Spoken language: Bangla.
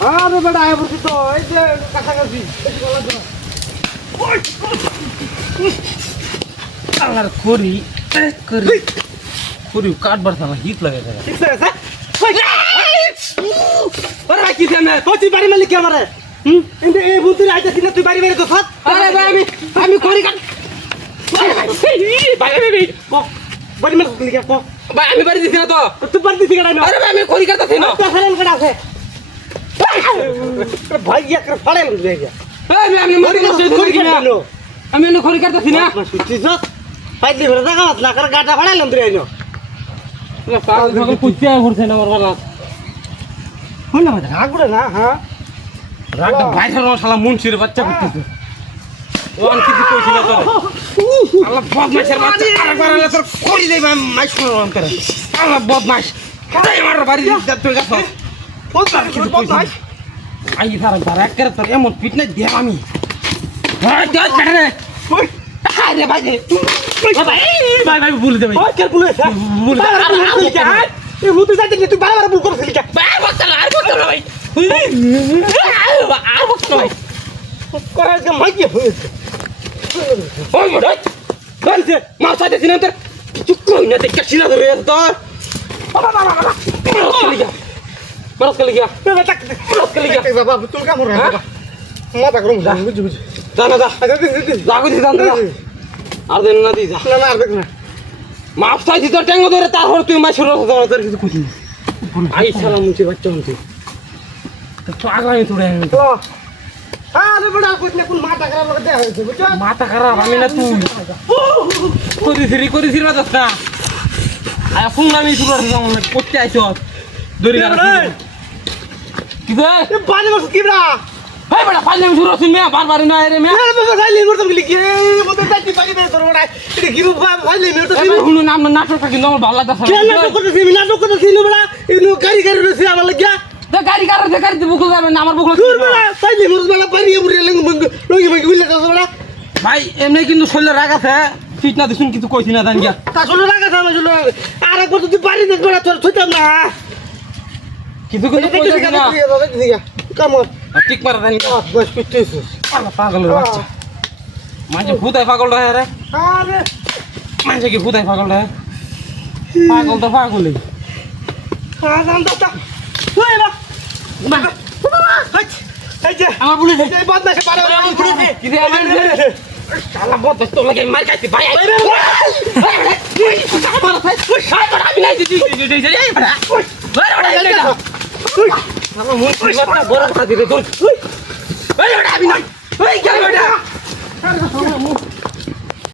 আরে বেটা আয় বলছি তো এই যে কাছাকাছি আর করি করি করি কাটবার থানা হিট লাগে যায় ঠিক আছে আরে কি জানে তুই বাড়ি মালিক কে আমারে কিন্তু এই বুদ্ধি আইতাছিস না তুই বাড়ি মেরে তো সাত আরে ভাই আমি করি কাট ভাই আমি বাড়ি মেরে তুই কে কো ভাই আমি বাড়ি দিছি না তো তুই বাড়ি দিছিস না আরে ভাই আমি করি কাটতাছি না তো ফেলেন কাটা আছে ভাই ইয়া করে ফাড়েল রে ইয়া আমি মরি না করি কাট নো আমি এনে করি কাটতাছি না সুচিস পাইলি ভরে দেখা মাছ না করে গাটা ফাড়াইলাম তুই আইনো পাগল পাগল কুত্তা ঘুরছে না আমার বাবা হল না রাগ করে না হ্যাঁ রাগটা বাইরে রো শালা মুনশির বাচ্চা করতেছে ওয়ান কিছু কইছিল তোরে আল্লাহ বদমাশের বাচ্চা আরেকবার আলে তোর করি দেই মাইশ করলাম করে আল্লাহ বদমাশ তাই আমার বাড়ি দিতে তুই গেছ বদমাশ আই সারা বারা করে তোর এমন ফিটনেস দিয়ে আমি হ্যাঁ দেখ কাটে রে আরে ভাই ভাই ভাই ভুল দে ভাই ওই কেন বলে ভুল এই মুতে যাইতে তুই বারবার ভুল করছিস কে ভাই বক্তা ভাই আর বক্তা ভাই করে আজকে মাইকে হয়েছে ওই মোড় বলছে মা সাথে দিন তোর কিছু কই না দেখ কিনা ধরে তোর বাবা বাবা বাবা মারস গিয়া বাবা তুই কাম রে মাথা গরম যা বুঝি বুঝি যা না যা লাগু দি জান আর দেন না দি যা না না আর দেখ না মাফ চাই দি তোর ট্যাঙ্গ ধরে তারপর তুই মাছ শুরু তোর কিছু কইছিস আই সালাম মুছে বাচ্চা হন্তি তো আগামী তোরে আরে বড় কইছ না কোন মাথা খারাপ লাগে দেয়া হইছে বুঝছ মাথা খারাপ আমি না তুই করি সিরি বাজাস না আয় ফোন আমি শুরু করতে করতে আইছো দড়ি গাড়া কি দে পানি বস কিবরা হেই বড় পানি আমি শুরু করছিস মে বারবার না রে মে আরে বাবা খাইলি মরতে বলি কি মতে তাই পানি বের করব না এটা কি বাবা খাইলি মরতে আমি শুনু নাম নাটকটা কিন্তু আমার ভালো লাগতাছে কেন নাটক করতেছিস নাটক করতেছিস বড়া ইনো গাড়ি গাড়ি রইছে আমার লাগিয়া তো গাড়ি বুকুল যাবে না আমার বুকুল দূর বড়া খাইলি মরতে বড়া পানি মুরে লঙ্গি মঙ্গি উল্লে দাও বড়া ভাই এমনি কিন্তু শরীরে রাগ আছে ফিট না দিছুন কিছু কইছি না জানি গিয়া তা শুনে লাগা থামা শুনে আর একবার তুই পানি দে বড়া তোর ছুতাম না কিছু কিছু কইছি না কাম ঠিক মারা জানি বস করতেছিস আল্লাহ পাগলের বাচ্চা মাঝে ভূতাই পাগল রে রে আরে মাঝে কি ভূতাই পাগল রে পাগল তো পাগলই আজান দাও তুই না এই যে আমার বলে এই বদমাশে পারে আমি ঘুরেছি কি রে আমার শালা বদ তো লাগে মার খাইতে ভাই আমি নাই দিদি এই বড়া আমার মুখ বড় কথা দিবে তোর এই বড়া আমি নাই এই গেল বড়া